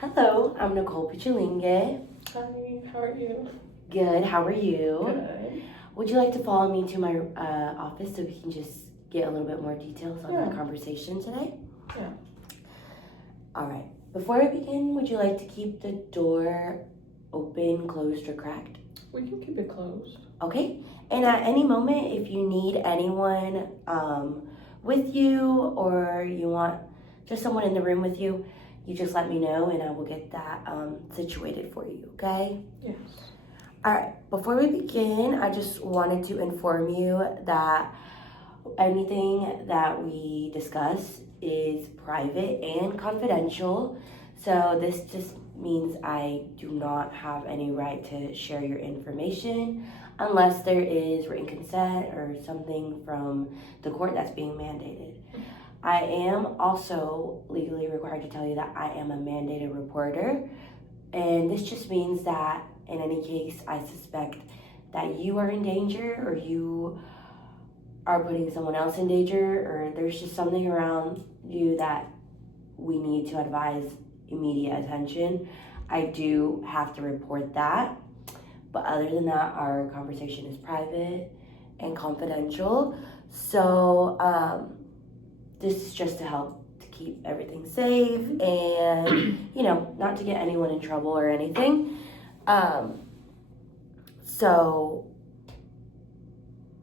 Hello, I'm Nicole Pichalinge. Hi, how are you? Good, how are you? Good. Would you like to follow me to my office so we can just get a little bit more details on our Yeah. conversation today? Yeah. All right. Before we begin, would you like to keep the door open, closed, or cracked? We can keep it closed. Okay. And at any moment, if you need anyone with you or you want just someone in the room with you, you just let me know and I will get that situated for you, okay? Yes. All right, before we begin, I just wanted to inform you that anything that we discuss is private and confidential. So this just means I do not have any right to share your information unless there is written consent or something from the court that's being mandated. I am also legally required to tell you that I am a mandated reporter, and this just means that in any case I suspect that you are in danger or you are putting someone else in danger or there's just something around you that we need to advise immediate attention, I do have to report that. But other than that, our conversation is private and confidential. So this is just to help to keep everything safe and, not to get anyone in trouble or anything. So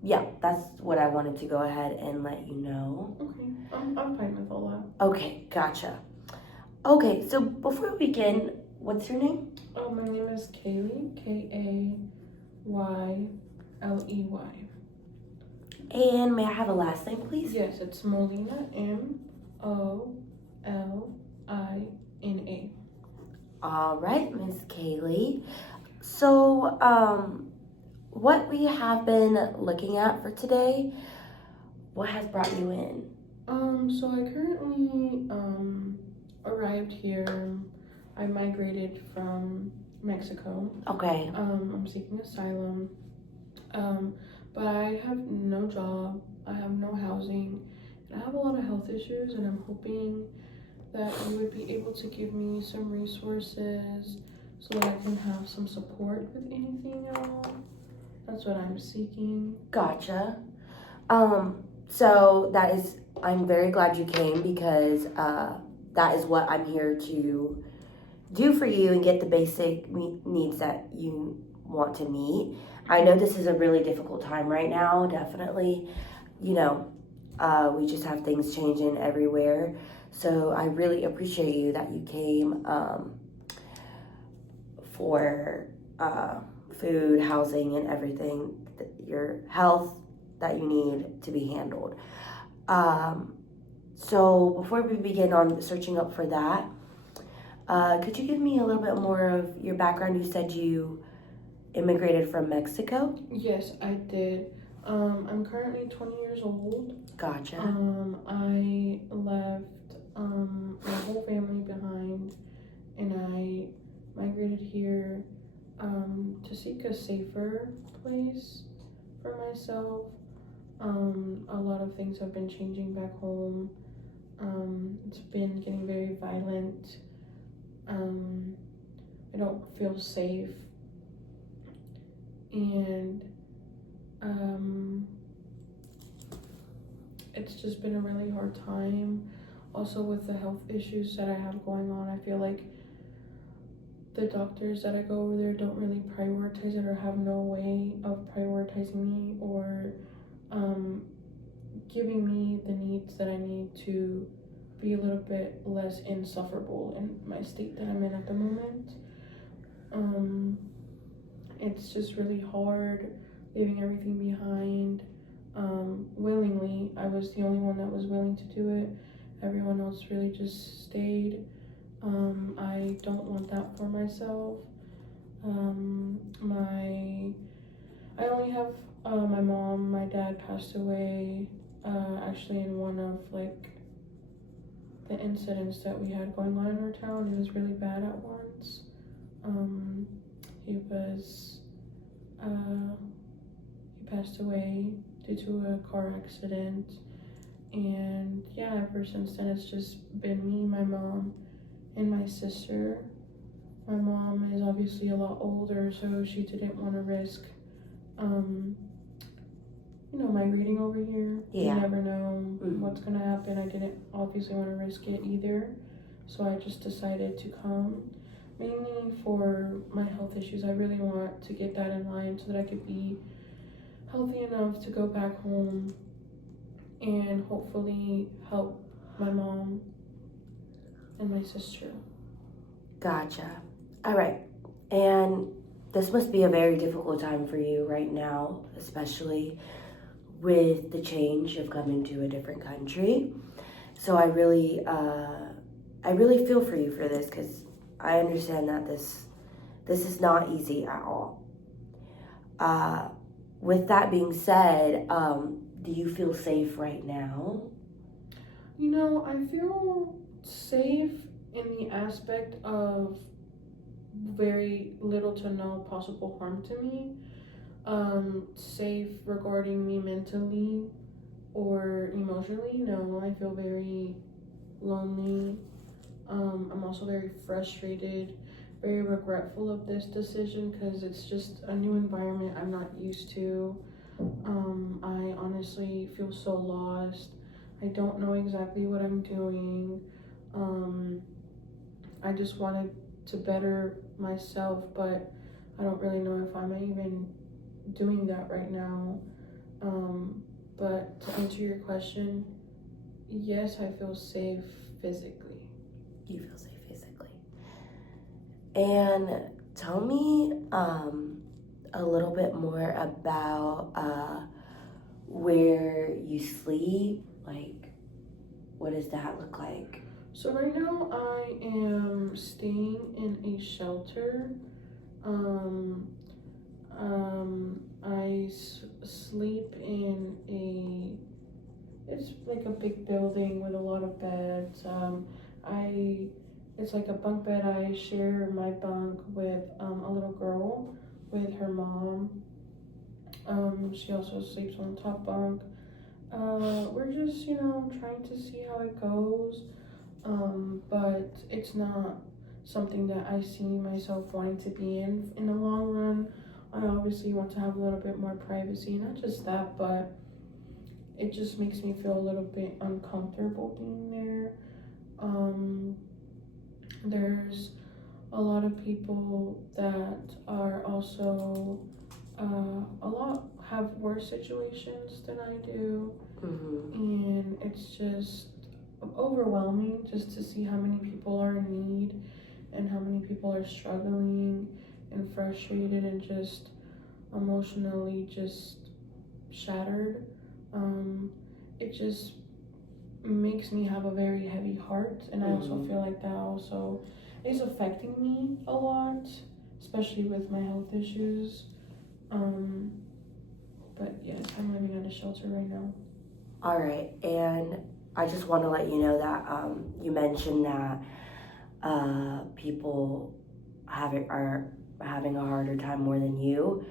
yeah, that's what I wanted to go ahead and let you know. Okay. I'm fine with all that. Okay, gotcha. Okay, so before we begin, what's your name? My name is Kaylee, Kayley. And may I have a last name, please? Yes, it's Molina, Molina. All right, Miss Kaylee. So, what we have been looking at for today, what has brought you in? So I currently arrived here. I migrated from Mexico. Okay. I'm seeking asylum. But I have no job, I have no housing, and I have a lot of health issues, and I'm hoping that you would be able to give me some resources so that I can have some support with anything at all. That's what I'm seeking. Gotcha. So I'm very glad you came because that is what I'm here to do for you and get the basic needs that you want to meet. I know this is a really difficult time right now, definitely. We just have things changing everywhere. So I really appreciate you that you came for food, housing, and everything, your health that you need to be handled. So before we begin on searching up for that, could you give me a little bit more of your background? You said you immigrated from Mexico? Yes, I did. I'm currently 20 years old. Gotcha. I left my whole family behind, and I migrated here to seek a safer place for myself. A lot of things have been changing back home. It's been getting very violent. I don't feel safe, and it's just been a really hard time. Also, with the health issues that I have going on, I feel like the doctors that I go over there don't really prioritize it or have no way of prioritizing me or giving me the needs that I need to be a little bit less insufferable in my state that I'm in at the moment. It's just really hard leaving everything behind willingly. I was the only one that was willing to do it. Everyone else really just stayed. I don't want that for myself. I only have my mom. My dad passed away actually in one of the incidents that we had going on in our town. It was really bad at once. He passed away due to a car accident, and yeah, ever since then it's just been me, my mom, and my sister. My mom is obviously a lot older, so she didn't want to risk, migrating over here. Yeah. You never know what's gonna happen. I didn't obviously want to risk it either, so I just decided to come, mainly for my health issues. I really want to get that in line so that I could be healthy enough to go back home and hopefully help my mom and my sister. Gotcha. All right. And this must be a very difficult time for you right now, especially with the change of coming to a different country. So I really feel for you for this, because I understand that this is not easy at all. With that being said, do you feel safe right now? I feel safe in the aspect of very little to no possible harm to me. Safe regarding me mentally or emotionally, no. I feel very lonely. I'm also very frustrated, very regretful of this decision because it's just a new environment I'm not used to. I honestly feel so lost. I don't know exactly what I'm doing. I just wanted to better myself, but I don't really know if I'm even doing that right now. But to answer your question, yes, I feel safe physically. You feel safe physically. And tell me a little bit more about where you sleep. Like, what does that look like? So right now I am staying in a shelter. I sleep in it's like a big building with a lot of beds. It's like a bunk bed. I share my bunk with a little girl with her mom. She also sleeps on the top bunk. We're just, trying to see how it goes. But it's not something that I see myself wanting to be in the long run. I obviously want to have a little bit more privacy, not just that, but it just makes me feel a little bit uncomfortable being there. There's a lot of people that are also a lot have worse situations than I do, and it's just overwhelming just to see how many people are in need and how many people are struggling and frustrated and just emotionally just shattered. It just makes me have a very heavy heart, and I also feel like that also is affecting me a lot, especially with my health issues. But yes, I'm living at a shelter right now. All right, and I just want to let you know that you mentioned that people are having a harder time more than you.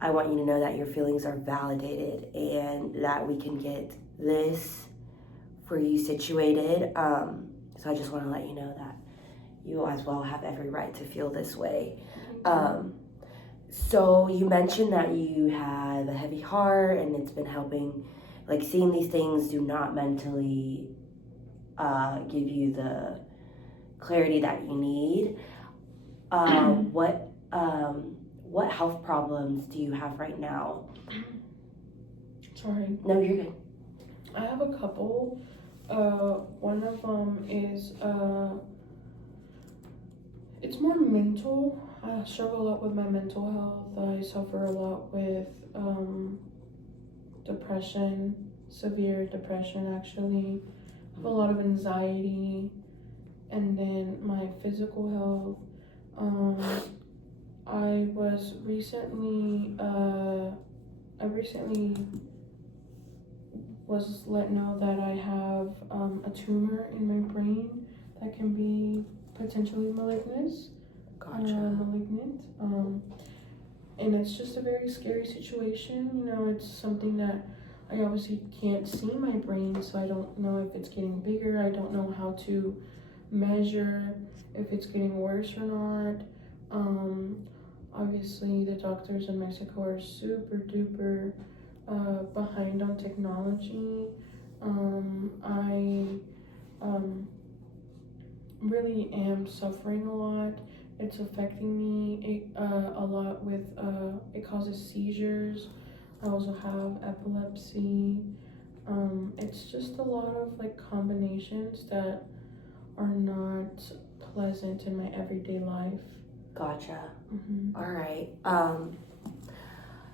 I want you to know that your feelings are validated and that we can get this for you situated. So I just want to let you know that you as well have every right to feel this way. So you mentioned that you have a heavy heart and it's been helping, like seeing these things do not mentally give you the clarity that you need. What health problems do you have right now? Sorry. No, you're good. I have a couple. One of them is it's more mental. I struggle a lot with my mental health. I suffer a lot with depression, severe depression actually. I have a lot of anxiety, and then my physical health. I recently was let know that I have a tumor in my brain that can be potentially malignant. And it's just a very scary situation. It's something that I obviously can't see my brain, so I don't know if it's getting bigger. I don't know how to measure if it's getting worse or not. Obviously, the doctors in Mexico are super duper behind on technology. I really am suffering a lot. It's affecting me a lot with, it causes seizures. I also have epilepsy. It's just a lot of like combinations that are not pleasant in my everyday life. Gotcha. Mm-hmm. All right.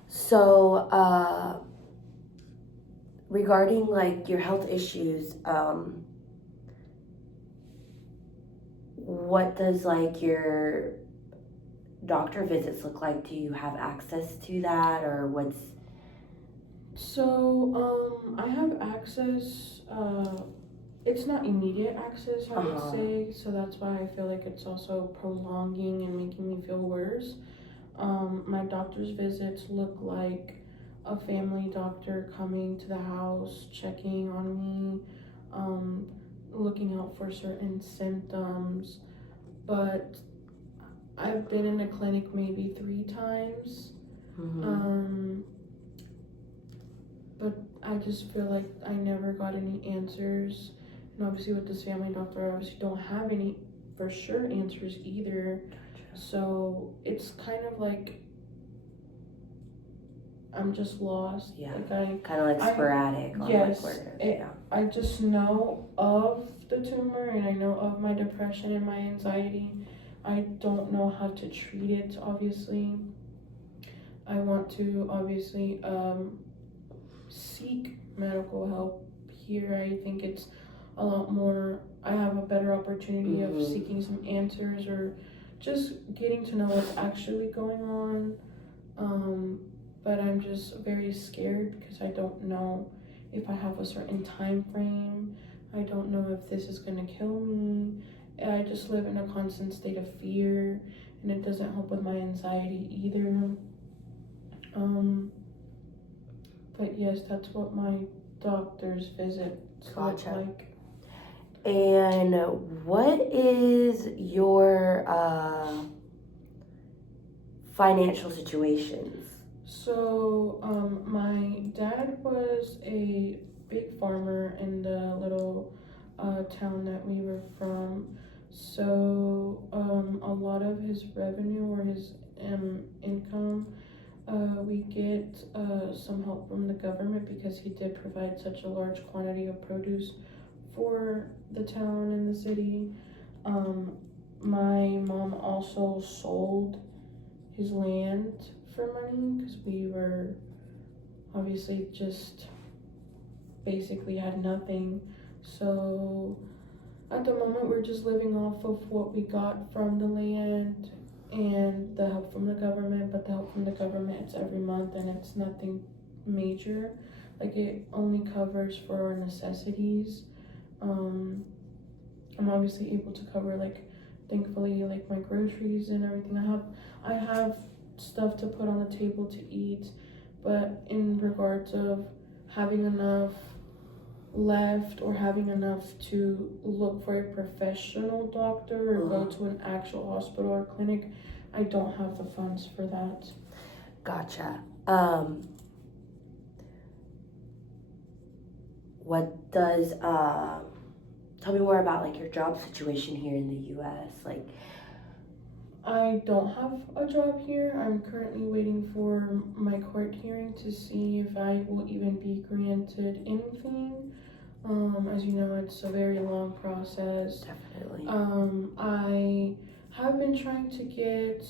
So, regarding like your health issues, what does like your doctor visits look like? Do you have access to that, or what's? So, I have access, it's not immediate access, I would say, so that's why I feel like it's also prolonging and making me feel worse. My doctor's visits look like a family doctor coming to the house, checking on me, looking out for certain symptoms, but I've been in a clinic maybe 3 times. But I just feel like I never got any answers. And obviously with this family doctor, I obviously don't have any for sure answers either. So it's kind of like I'm just lost. Yeah. Like kind of like sporadic. Yes. Yeah. I just know of the tumor and I know of my depression and my anxiety. I don't know how to treat it, obviously. I want to obviously seek medical help here. I think it's a lot more, I have a better opportunity of seeking some answers or just getting to know what's actually going on. But I'm just very scared because I don't know if I have a certain time frame. I don't know if this is gonna kill me. I just live in a constant state of fear and it doesn't help with my anxiety either. But yes, that's what my doctor's visit look like. And what is your financial situations? So, my dad was a big farmer in the little town that we were from. So, a lot of his revenue or his income, we get some help from the government because he did provide such a large quantity of produce for the town and the city. My mom also sold his land for money because we were obviously just basically had nothing. So at the moment we're just living off of what we got from the land and the help from the government, but the help from the government, it's every month and it's nothing major. Like it only covers for our necessities. I'm obviously able to cover, like, thankfully, like my groceries and everything. I have stuff to put on the table to eat, but in regards of having enough left or having enough to look for a professional doctor or go to an actual hospital or clinic, I don't have the funds for that. Gotcha. What does tell me more about like your job situation here in the US. Like, I don't have a job here. I'm currently waiting for my court hearing to see if I will even be granted anything. As you know, it's a very long process. Definitely. I have been trying to get,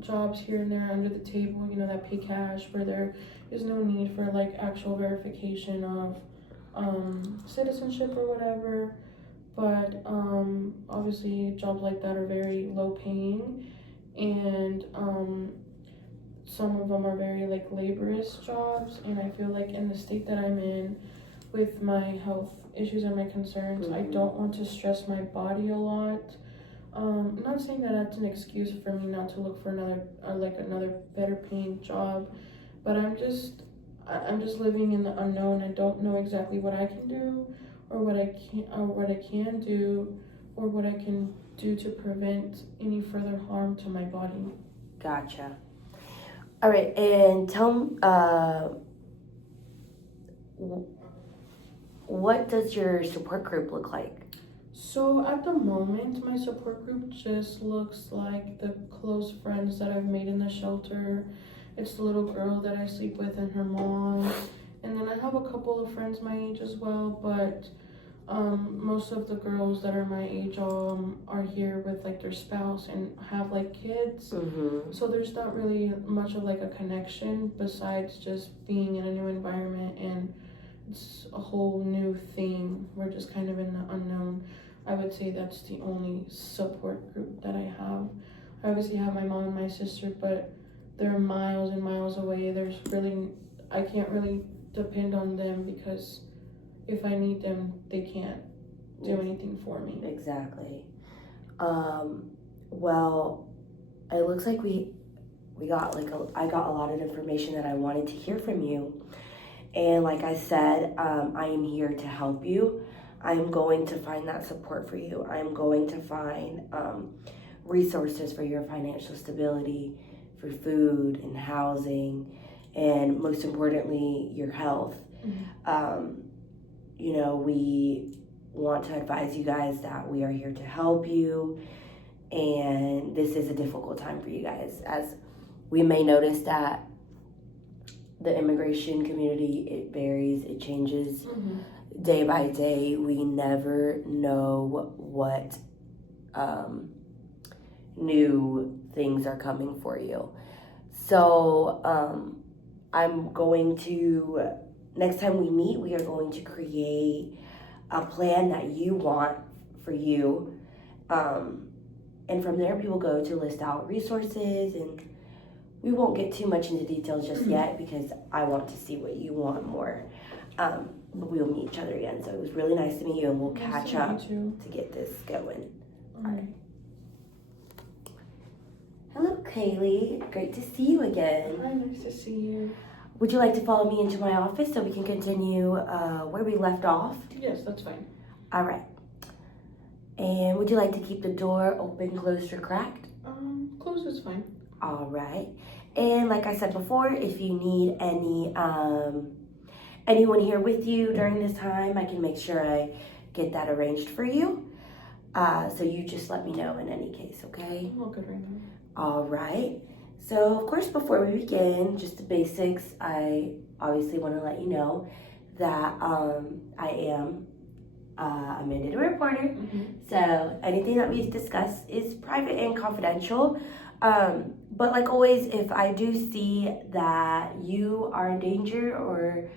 jobs here and there under the table, that pay cash, where there is no need for like actual verification of citizenship or whatever. But obviously jobs like that are very low paying, and some of them are very like laborious jobs, and I feel like in the state that I'm in with my health issues and my concerns, I don't want to stress my body a lot. I'm not saying that that's an excuse for me not to look for another better paying job, but I'm just living in the unknown. I don't know exactly what I can do or what I can do or what I can do to prevent any further harm to my body. Gotcha. All right, and what does your support group look like? So at the moment, my support group just looks like the close friends that I've made in the shelter. It's the little girl that I sleep with and her mom. And then I have a couple of friends my age as well, but most of the girls that are my age are here with like their spouse and have like kids. Mm-hmm. So there's not really much of like a connection besides just being in a new environment, and it's a whole new thing. We're just kind of in the unknown. I would say that's the only support group that I have. I obviously have my mom and my sister, but they're miles and miles away. I can't really depend on them because if I need them, they can't do anything for me. Exactly. Well, it looks like I got a lot of information that I wanted to hear from you. And like I said, I am here to help you. I'm going to find that support for you. I'm going to find resources for your financial stability, for food and housing, and most importantly, your health. Mm-hmm. We want to advise you guys that we are here to help you, and this is a difficult time for you guys, as we may notice that the immigration community, it varies, it changes. Mm-hmm. Day by day. We never know what new things are coming for you. So I'm going to, next time we meet, we are going to create a plan that you want for you. And from there, we will go to list out resources, and we won't get too much into details just yet because I want to see what you want more. But we'll meet each other again. So it was really nice to meet you, and we'll catch up to get this going. All right. Hello, Kaylee. Great to see you again. Hi, nice to see you. Would you like to follow me into my office so we can continue where we left off? Yes, that's fine. All right. And would you like to keep the door open, closed, or cracked? Closed is fine. All right. And like I said before, if you need anyone here with you during this time, I can make sure I get that arranged for you. So you just let me know in any case, okay? I'm all good right now. All right. So, of course, before we begin, just the basics, I obviously want to let you know that I am a mandatory reporter. Mm-hmm. So anything that we discuss is private and confidential. But like always, if I do see that you are in danger or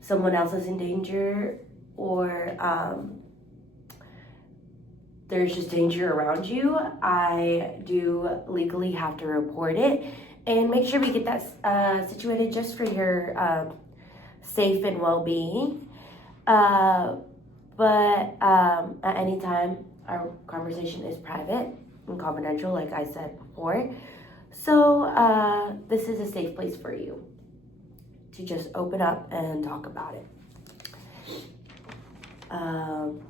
someone else is in danger, or there's just danger around you, I do legally have to report it and make sure we get that situated just for your safe and well-being. But at any time, our conversation is private and confidential, like I said before. So this is a safe place for you to just open up and talk about it.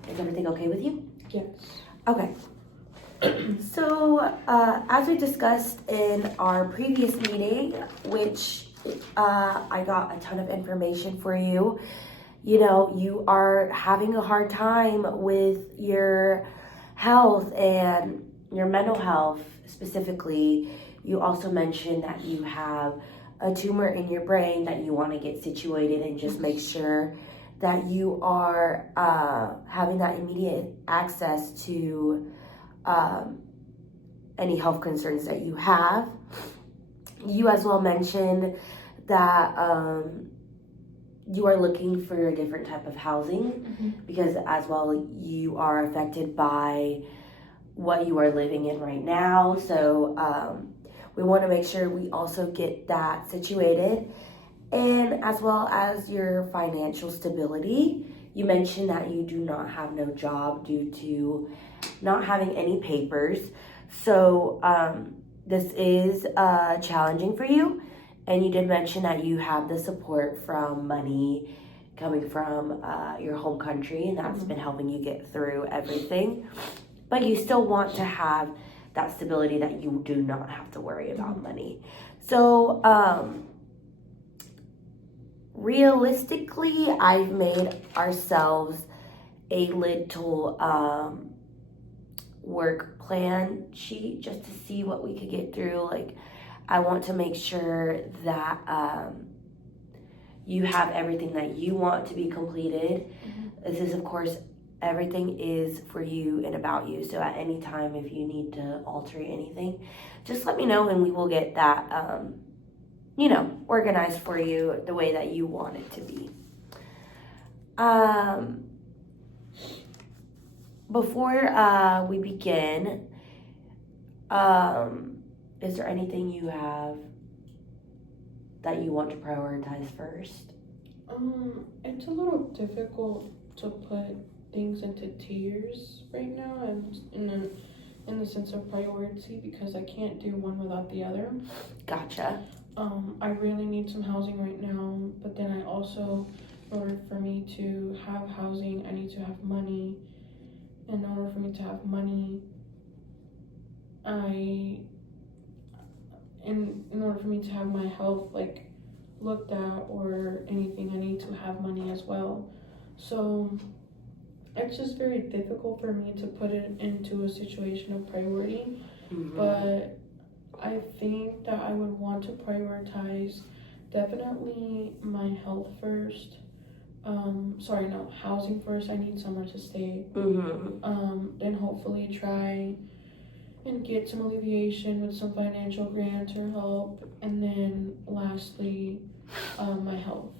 Is everything okay with you? Yes. Okay. So as we discussed in our previous meeting, which I got a ton of information for you, you are having a hard time with your health and your mental health specifically. You also mentioned that you have a tumor in your brain that you want to get situated and just make sure that you are having that immediate access to any health concerns that you have. You as well mentioned that you are looking for a different type of housing because as well you are affected by what you are living in right now. So we want to make sure we also get that situated. And as well as your financial stability, you mentioned that you do not have no job due to not having any papers. So this is challenging for you. And you did mention that you have the support from money coming from your home country, and that's been helping you get through everything. but you still want to have that stability that you do not have to worry about money. So, realistically, I've made ourselves a little work plan sheet just to see what we could get through. Like, I want to make sure that you have everything that you want to be completed. This is, of course, everything is for you and about you. So at any time, if you need to alter anything, just let me know and we will get that, organized for you the way that you want it to be. Before we begin, is there anything you have that you want to prioritize first? It's a little difficult to put things into tiers right now, and in the sense of priority, because I can't do one without the other. Gotcha. I really need some housing right now, but then I also, in order for me to have housing, I need to have money. And in order for me to have money, in order for me to have my health like looked at or anything, I need to have money as well. So it's just very difficult for me to put it into a situation of priority. But I think that I would want to prioritize definitely my health first. Housing first. I need somewhere to stay. Then hopefully try and get some alleviation with some financial grant or help, and then lastly, my health.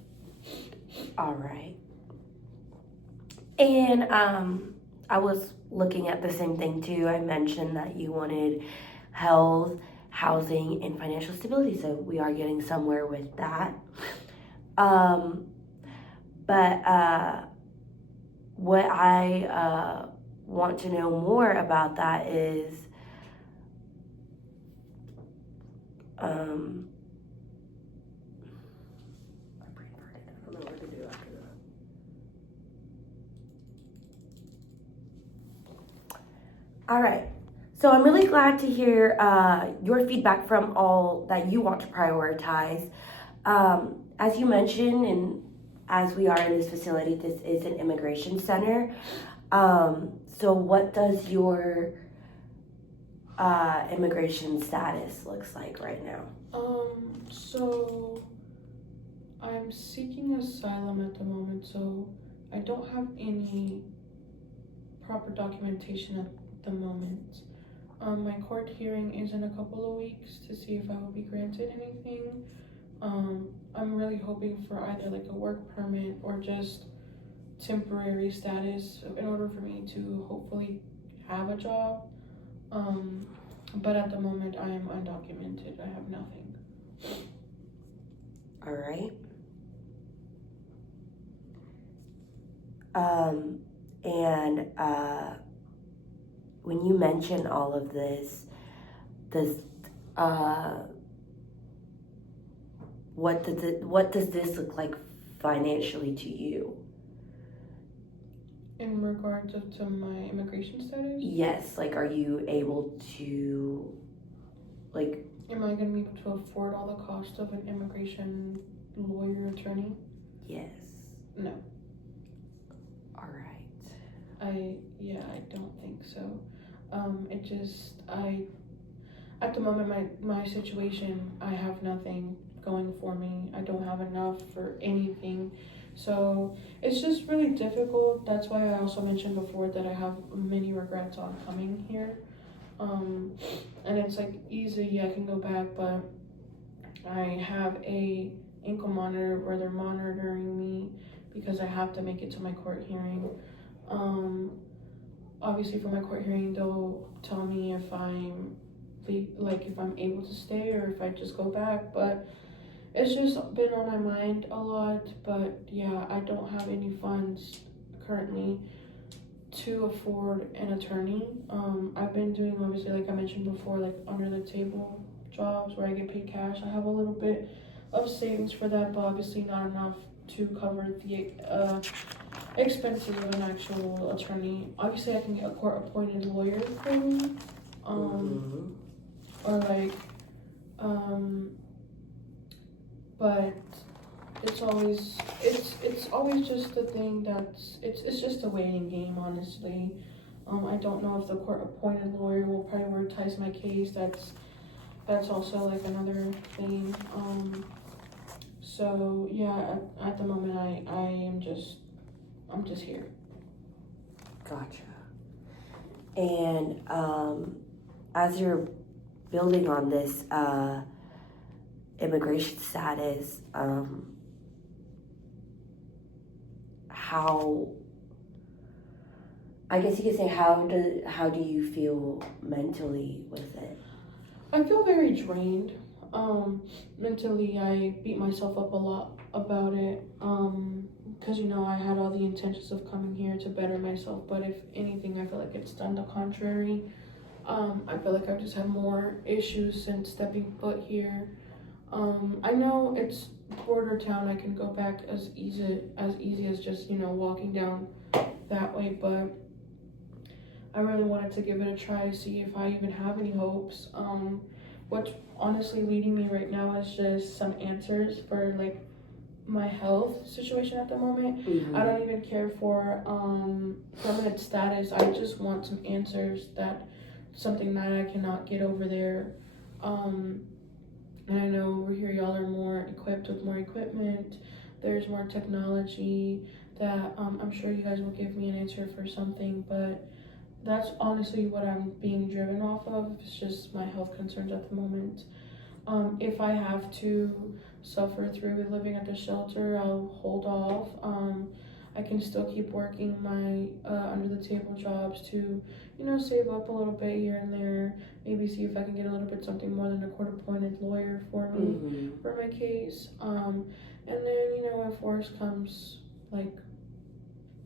All right. And I was looking at the same thing too. I mentioned that you wanted health, housing, and financial stability, so we are getting somewhere with that. But what I want to know more about that is my brain farted. I don't know what to do after that. All right. So I'm really glad to hear your feedback from all that you want to prioritize. As you mentioned, and as we are in this facility, this is an immigration center. So what does your immigration status looks like right now? So I'm seeking asylum at the moment, so I don't have any proper documentation at the moment. My court hearing is in a couple of weeks to see if I will be granted anything. I'm really hoping for either like a work permit or just temporary status in order for me to hopefully have a job. But at the moment I am undocumented. I have nothing. All right. When you mention all of this, what does this look like financially to you? In regards to my immigration status? Yes, like are you able to, like... Am I going to be able to afford all the cost of an immigration lawyer attorney? Yes. No. All right. I don't think so. At the moment, my situation, I have nothing going for me. I don't have enough for anything. So it's just really difficult. That's why I also mentioned before that I have many regrets on coming here. And it's like easy, I can go back, but I have a ankle monitor where they're monitoring me because I have to make it to my court hearing. Obviously for my court hearing, they'll tell me if I'm able to stay or if I just go back, but it's just been on my mind a lot. But yeah, I don't have any funds currently to afford an attorney. I've been doing, obviously, like I mentioned before, like under the table jobs where I get paid cash. I have a little bit of savings for that, but obviously not enough to cover expensive of an actual attorney. Obviously, I can get a court-appointed lawyer for me, or like, but it's always just the thing that's it's just a waiting game, honestly. I don't know if the court-appointed lawyer will prioritize my case. That's also like another thing. So yeah, at the moment, I'm just here. Gotcha. And as you're building on this immigration status, how, I guess you could say, how do you feel mentally with it? I feel very drained. Mentally, I beat myself up a lot about it. Because I had all the intentions of coming here to better myself, but if anything, I feel like it's done the contrary. I feel like I've just had more issues since stepping foot here. I know it's border town. I can go back as easy as just walking down that way, but I really wanted to give it a try to see if I even have any hopes. What's honestly leading me right now is just some answers for like my health situation at the moment. I don't even care for permanent status. I just want some answers, something that I cannot get over there. And I know over here y'all are more equipped with more equipment. There's more technology that I'm sure you guys will give me an answer for something, but that's honestly what I'm being driven off of. It's just my health concerns at the moment. If I have to suffer through with living at the shelter, I'll hold off. I can still keep working my under the table jobs to, save up a little bit here and there. Maybe see if I can get a little bit something more than a court-appointed lawyer for me for my case. And then, if worse comes, like,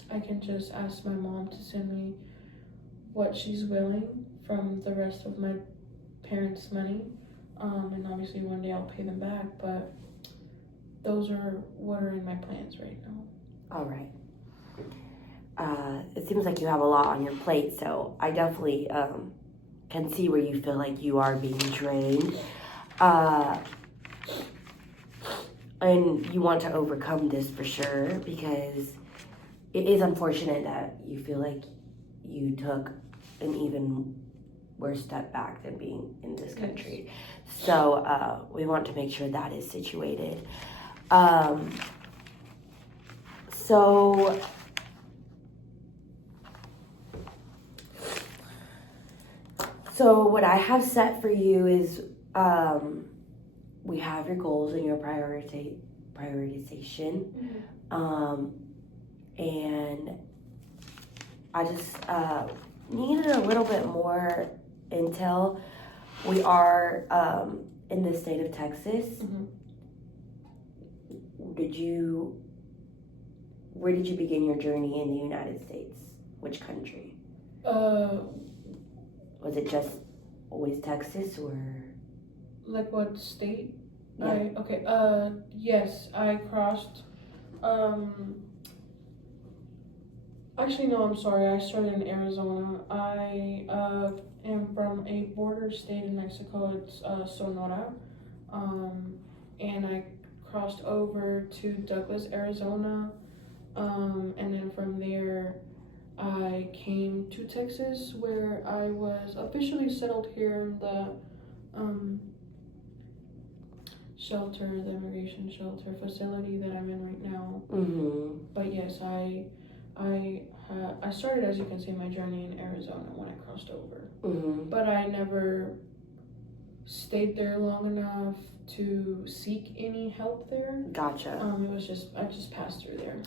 I can just ask my mom to send me what she's willing from the rest of my parents' money. And obviously one day I'll pay them back, but those are what are in my plans right now. All right. It seems like you have a lot on your plate, so I definitely can see where you feel like you are being drained. And you want to overcome this for sure, because it is unfortunate that you feel like you took an even worse step back than being in this country. So we want to make sure that is situated. So what I have set for you is we have your goals and your prioritization. And I just needed a little bit more intel. We are in the state of Texas. Where did you begin your journey in the United States? Which country? Was it just always Texas, or? Like what state? Yeah. Yes, I crossed, actually no, I'm sorry, I started in Arizona. I am from a border state in Mexico, it's Sonora, and I crossed over to Douglas, Arizona, and then from there I came to Texas, where I was officially settled here in the the immigration shelter facility that I'm in right now. But yes, I started, as you can see, my journey in Arizona when I crossed over. But I never stayed there long enough to seek any help there. Gotcha. It was just, I just passed through there.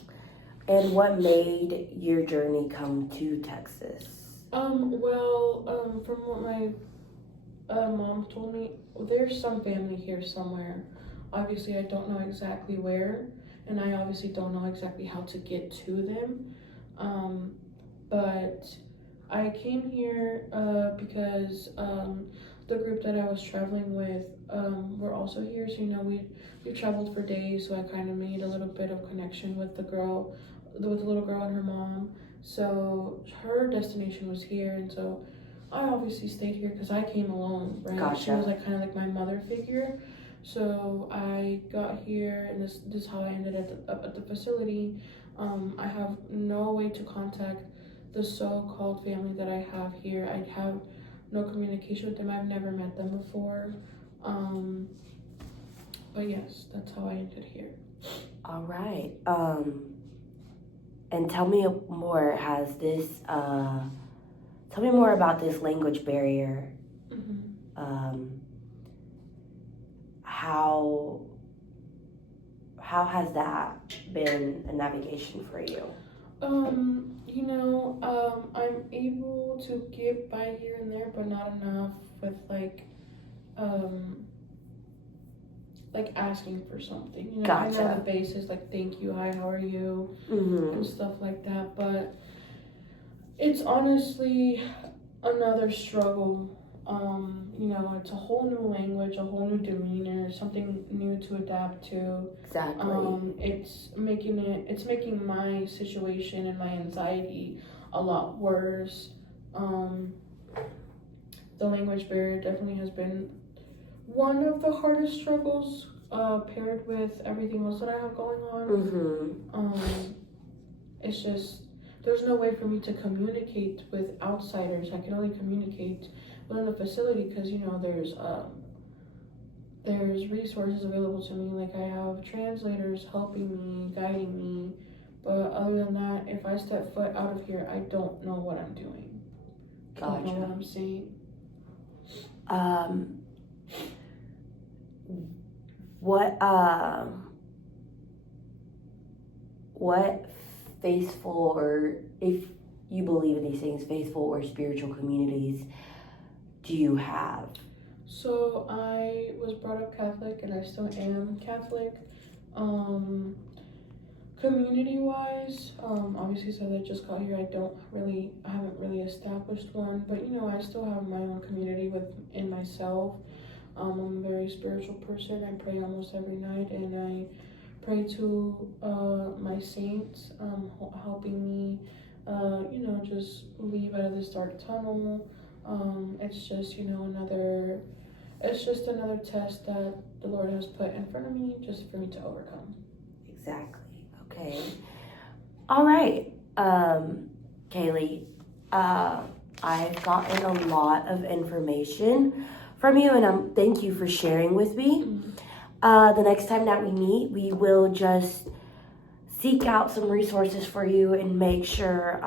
And what made your journey come to Texas? From what my mom told me, there's some family here somewhere. Obviously, I don't know exactly where, and I obviously don't know exactly how to get to them. But I came here because the group that I was traveling with were also here. So, we traveled for days, so I kind of made a little bit of connection with the girl with the little girl and her mom. So her destination was here, and so I obviously stayed here because I came alone, right? Gotcha. She was like kind of like my mother figure. So I got here, and this is how I ended at the facility. I have no way to contact the so-called family that I have here. I have no communication with them. I've never met them before. But yes, that's how I ended here. All right. And tell me more. Tell me more about this language barrier. Mm-hmm. How has that been a navigation for you? I'm able to get by here and there, but not enough with like asking for something. You know, Gotcha. I know the basics like thank you, hi, how are you, Mm-hmm. and stuff like that. But it's honestly another struggle. It's a whole new language, a whole new demeanor, something new to adapt to. Exactly. It's making my situation and my anxiety a lot worse. The language barrier definitely has been one of the hardest struggles, paired with everything else that I have going on. Mm-hmm. It's just there's no way for me to communicate with outsiders. I can only communicate within the facility because there's resources available to me. Like I have translators helping me, guiding me. But other than that, if I step foot out of here, I don't know what I'm doing. Gotcha. Don't know what I'm saying. What faithful, or if you believe in these things, faithful or spiritual communities do you have? So I was brought up Catholic, and I still am Catholic. Community wise, obviously, since I just got here, I haven't really established one, but I still have my own community within myself. I'm a very spiritual person. I pray almost every night, and I pray to my saints, helping me, just leave out of this dark tunnel. It's just another test that the Lord has put in front of me, just for me to overcome. Exactly. Okay. All right. Kaylee, I've gotten a lot of information from you, and thank you for sharing with me. Mm-hmm. The next time that we meet, we will just seek out some resources for you and make sure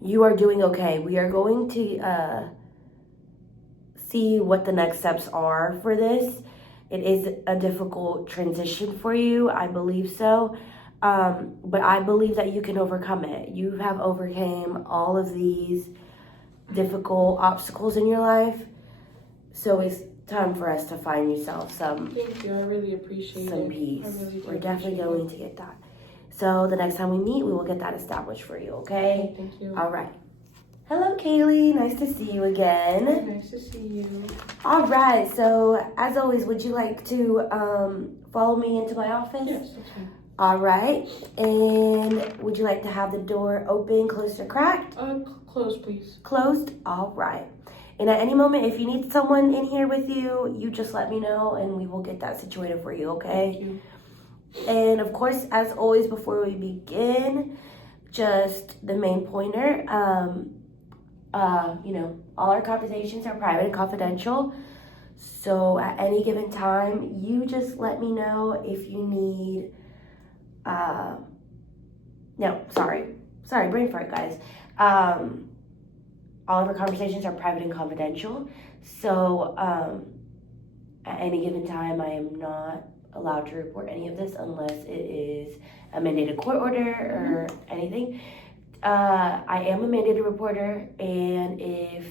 you are doing okay. We are going to see what the next steps are for this. It is a difficult transition for you, I believe so. But I believe that you can overcome it. You have overcame all of these difficult obstacles in your life. So it's time for us to find yourself Thank you. I really appreciate some it. peace. Really We're definitely going to get that. So the next time we meet, we will get that established for you, okay? Thank you. All right. Hello, Kaylee. Nice to see you again. Nice to see you. All right. So, as always, would you like to follow me into my office? Yes, that's fine. All right. And would you like to have the door open, closed, or cracked? Close, please. Closed? All right. And at any moment, if you need someone in here with you, you just let me know and we will get that situated for you, okay? Thank you. And of course, as always, before we begin, just the main pointer, all our conversations are private and confidential. So at any given time, you just let me know if you need, brain fart, guys. All of our conversations are private and confidential. So at any given time, I am not allowed to report any of this unless it is a mandated court order or anything. I am a mandated reporter, and if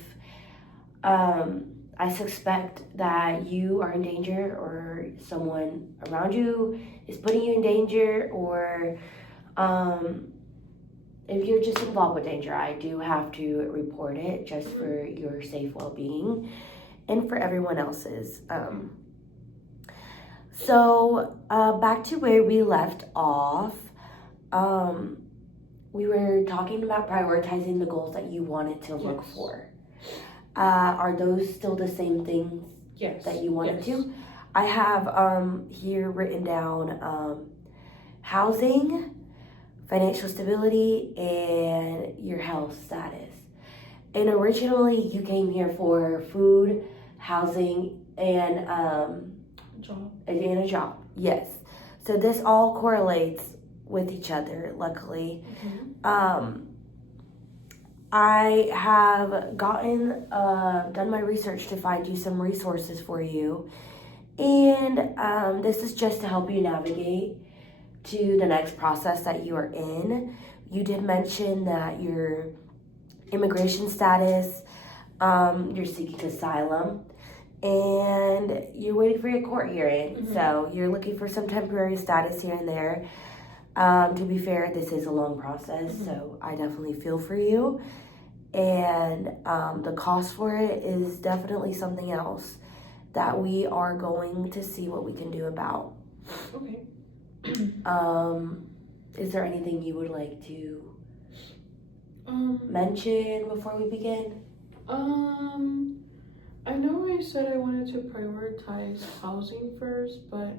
I suspect that you are in danger or someone around you is putting you in danger, or if you're just involved with danger, I do have to report it just for your safe well-being and for everyone else's. So back to where we left off. we were talking about prioritizing the goals that you wanted to look Yes. for. Are those still the same things Yes. that you wanted Yes. to? I have here written down housing, financial stability, and your health status. And originally you came here for food, housing, and Job. a job. Yes. So this all correlates with each other, luckily. I have done my research to find you some resources for you. And this is just to help you navigate to the next process that you are in. You did mention that your immigration status, you're seeking asylum, and you're waiting for your court hearing. So you're looking for some temporary status here and there. To be fair, this is a long process, so I definitely feel for you. And the cost for it is definitely something else that we are going to see what we can do about. Okay. Is there anything you would like to mention before we begin? I know I said I wanted to prioritize housing first, but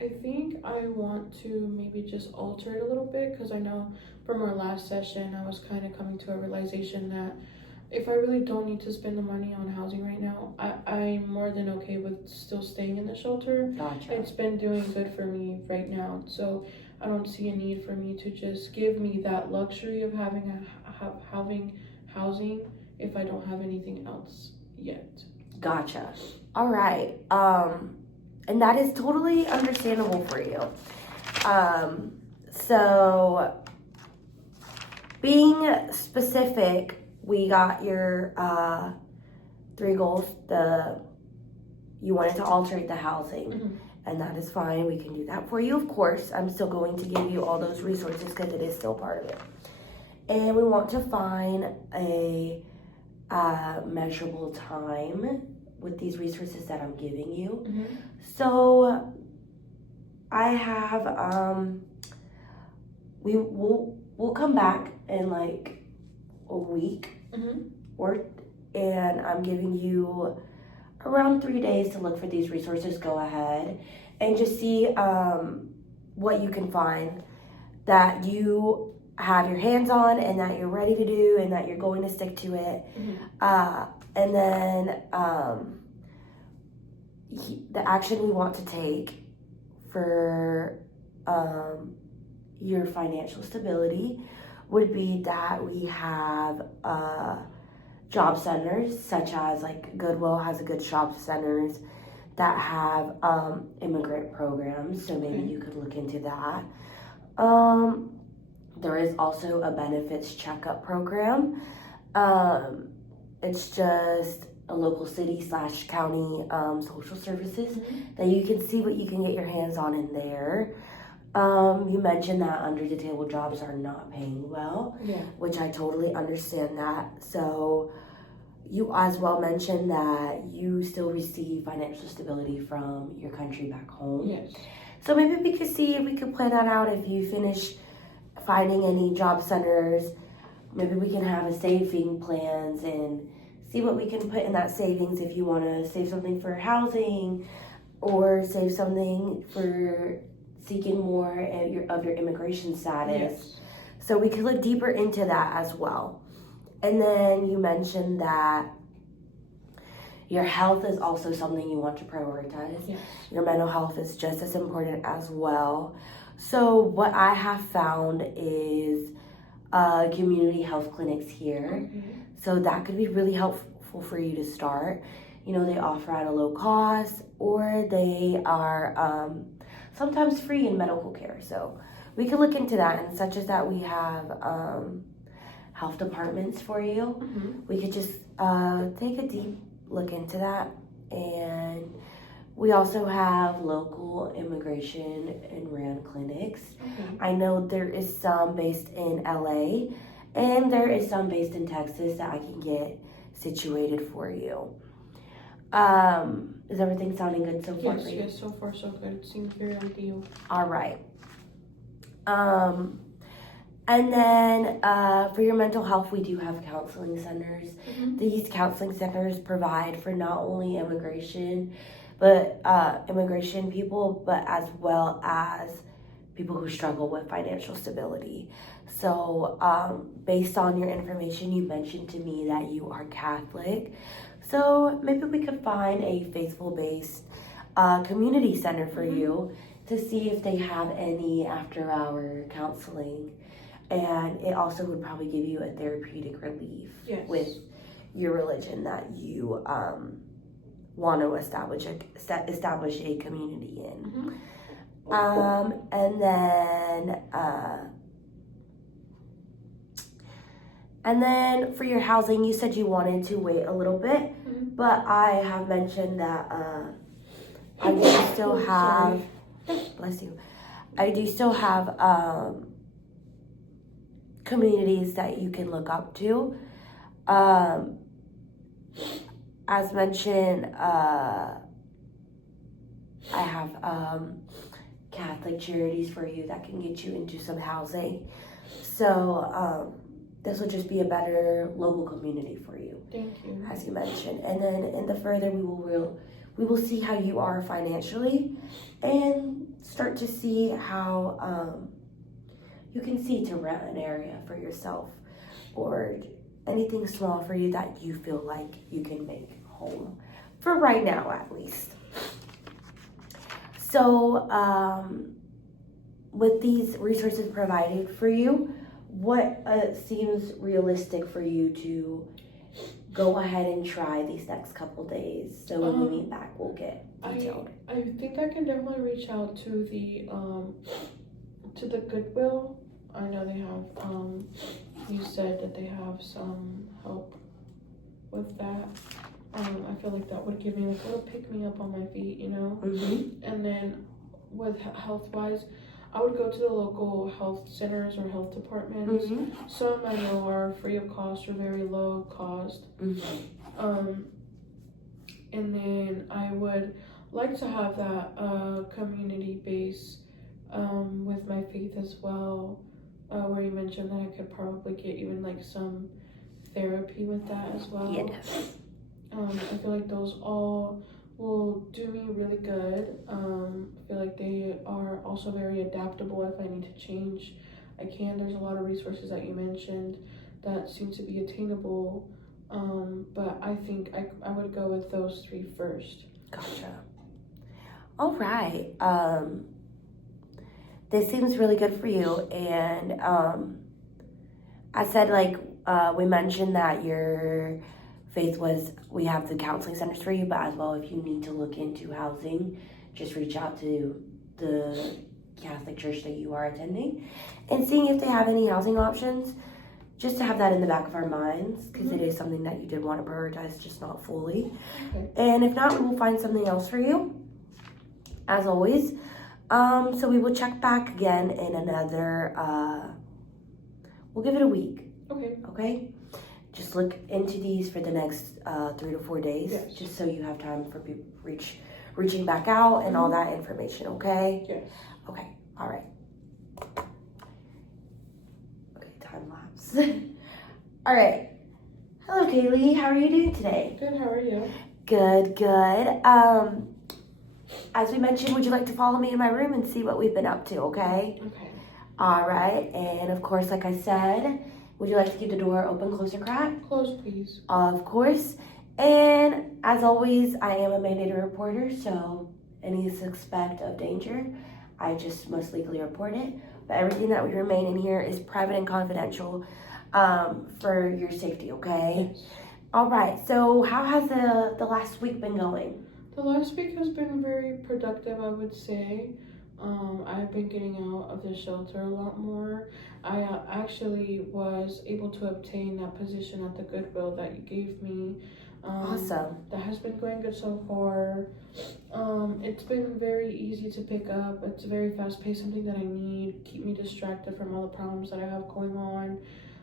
I think I want to maybe just alter it a little bit, because I know from our last session I was kind of coming to a realization that if I really don't need to spend the money on housing right now, I'm more than okay with still staying in the shelter. Gotcha. It's been doing good for me right now, so I don't see a need for me to just give me that luxury of having housing if I don't have anything else yet. Gotcha. All right. And that is totally understandable for you. So being specific, we got your 3 goals. You wanted to alter the housing, and that is fine. We can do that for you, of course. I'm still going to give you all those resources because it is still part of it. And we want to find a measurable time with these resources that I'm giving you. So I have we'll come back in like a week and I'm giving you around 3 days to look for these resources. Go ahead and just see what you can find that you have your hands on and that you're ready to do and that you're going to stick to it. And then the action we want to take for your financial stability would be that we have job centers, such as like Goodwill has a good job centers that have immigrant programs, so maybe you could look into that. There is also a benefits checkup program. It's just a local city/county social services that you can see what you can get your hands on in there. You mentioned that under the table jobs are not paying well, which I totally understand that. So you as well mentioned that you still receive financial stability from your country back home. Yes. So maybe we could see if we could plan that out. If you finish finding any job centers, maybe we can have a saving plans and see what we can put in that savings if you want to save something for housing or save something for seeking more of your immigration status. So we could look deeper into that as well. And then you mentioned that your health is also something you want to prioritize. Your mental health is just as important as well. So what I have found is community health clinics here. So that could be really helpful for you to start. You know, they offer at a low cost, or they are sometimes free in medical care. So we could look into that, and such as that we have health departments for you. We could just take a deep look into that. And we also have local immigration and RAN clinics. I know there is some based in LA, and there is some based in Texas that I can get situated for you. Is everything sounding good so far for you? Yes, so far so good. Seems very ideal. All right. And then for your mental health, we do have counseling centers. Mm-hmm. These counseling centers provide for not only immigration people, but as well as people who struggle with financial stability. So, based on your information, you mentioned to me that you are Catholic. So maybe we could find a faithful-based community center for you to see if they have any after-hour counseling. And it also would probably give you a therapeutic relief with your religion that you want to establish a community in. And then for your housing, you said you wanted to wait a little bit, but I have mentioned that I do still have, bless you, I do still have communities that you can look up to. As mentioned, I have Catholic charities for you that can get you into some housing. So this will just be a better local community for you. Thank you. As you mentioned. And then in the further, we will see how you are financially and start to see how you can see to rent an area for yourself or anything small for you that you feel like you can make home for right now, at least. So with these resources provided for you, what seems realistic for you to go ahead and try these next couple days? So when we meet back, we'll get detailed. I think I can definitely reach out to the Goodwill. I know they have, you said that they have some help with that. I feel like that would give me like a little pick me up on my feet, you know? And then with health-wise, I would go to the local health centers or health departments. Some I know are free of cost or very low cost. And then I would like to have that community base with my faith as well, where you mentioned that I could probably get even like some therapy with that as well. Yes. I feel like those all will do me really good. I feel like they are also very adaptable. If I need to change, I can. There's a lot of resources that you mentioned that seem to be attainable. But I think I would go with those 3 first. Gotcha. All right. This seems really good for you. And I said, like, we mentioned that your faith was, we have the counseling centers for you, but as well, if you need to look into housing, just reach out to the Catholic church that you are attending and seeing if they have any housing options, just to have that in the back of our minds, because it is something that you did want to prioritize, just not fully. And if not, we will find something else for you, as always. So we will check back again in another, we'll give it a week. Okay? Just look into these for the next 3 to 4 days, just so you have time for people reaching back out and all that information, okay? Yes. Okay, all right. Okay, time lapse. All right. Hello, Kaylee. How are you doing today? Good, how are you? Good. As we mentioned, would you like to follow me in my room and see what we've been up to, okay? Okay. All right, and of course, like I said, would you like to keep the door open, close, or cracked? Close, please. Of course. And as always, I am a mandated reporter, so any suspect of danger, I just most legally report it. But everything that we remain in here is private and confidential for your safety, okay? Yes. All right, so how has the last week been going? The last week has been very productive, I would say. I've been getting out of the shelter a lot more. I actually was able to obtain that position at the Goodwill that you gave me. Awesome. That has been going good so far. It's been very easy to pick up. It's very fast paced, something that I need, keep me distracted from all the problems that I have going on.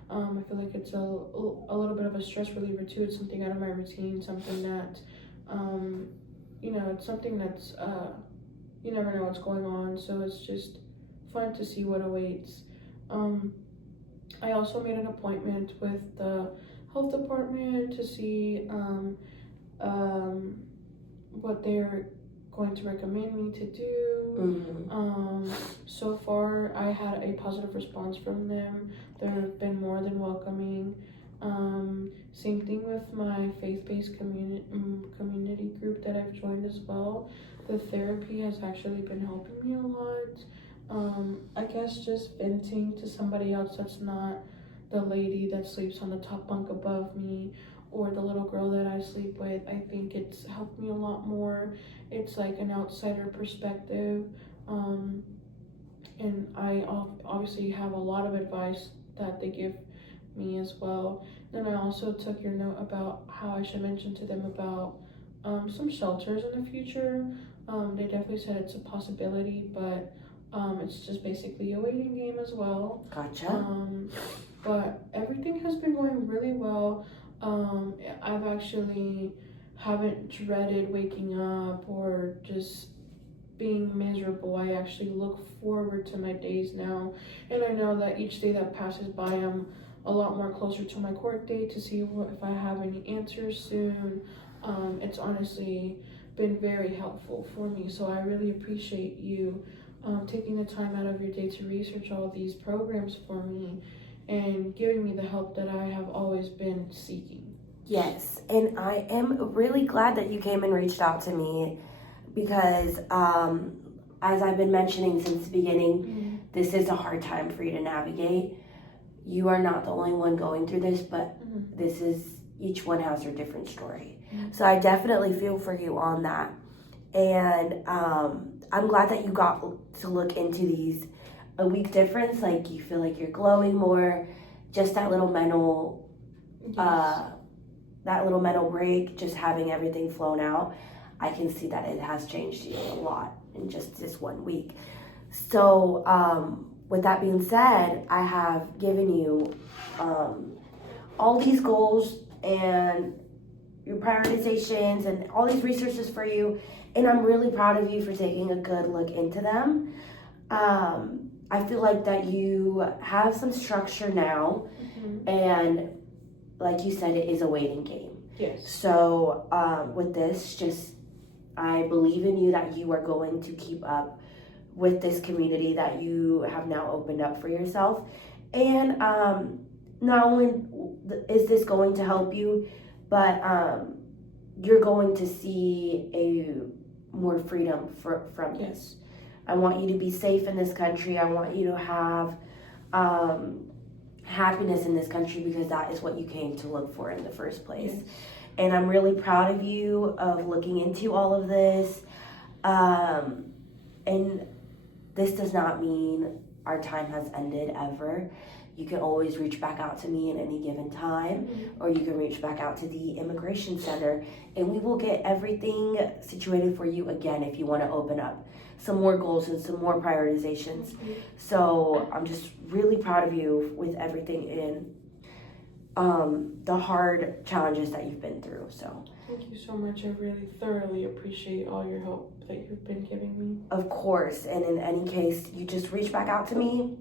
I feel like it's a little bit of a stress reliever too. It's something out of my routine, something that, it's something that's, you never know what's going on, so it's just fun to see what awaits. I also made an appointment with the health department to see what they're going to recommend me to do. So far, I had a positive response from them. They've been more than welcoming. Same thing with my faith-based community group that I've joined as well. The therapy has actually been helping me a lot. I guess just venting to somebody else that's not the lady that sleeps on the top bunk above me or the little girl that I sleep with. I think it's helped me a lot more. It's like an outsider perspective. And I obviously have a lot of advice that they give me as well. Then I also took your note about how I should mention to them about some shelters in the future. They definitely said it's a possibility, but it's just basically a waiting game as well. Gotcha. But everything has been going really well. I've actually haven't dreaded waking up or just being miserable. I actually look forward to my days now, and I know that each day that passes by, I'm a lot more closer to my court date to see if I have any answers soon. It's honestly been very helpful for me, so I really appreciate you taking the time out of your day to research all these programs for me and giving me the help that I have always been seeking. Yes, and I am really glad that you came and reached out to me because, as I've been mentioning since the beginning, this is a hard time for you to navigate. You are not the only one going through this, but each one has their different story. So I definitely feel for you on that. And I'm glad that you got to look into these. A week difference, like you feel like you're glowing more, just that little mental break, just having everything flown out. I can see that it has changed you a lot in just this 1 week. So with that being said, I have given you all these goals and your prioritizations and all these resources for you, and I'm really proud of you for taking a good look into them. I feel like that you have some structure now, and like you said, it is a waiting game. Yes. So with this, I believe in you that you are going to keep up with this community that you have now opened up for yourself. And not only is this going to help you, but you're going to see more freedom from this. I want you to be safe in this country. I want you to have happiness in this country because that is what you came to look for in the first place. Yes. And I'm really proud of you of looking into all of this. And this does not mean our time has ended ever. You can always reach back out to me at any given time, or you can reach back out to the Immigration Center, and we will get everything situated for you again if you want to open up some more goals and some more prioritizations. So I'm just really proud of you with everything in the hard challenges that you've been through. So thank you so much. I really thoroughly appreciate all your help that you've been giving me. Of course, and in any case, you just reach back out to me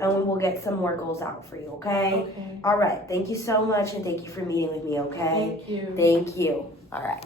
and we will get some more goals out for you, okay? Okay. All right. Thank you so much, and thank you for meeting with me, okay? Thank you. Thank you. All right.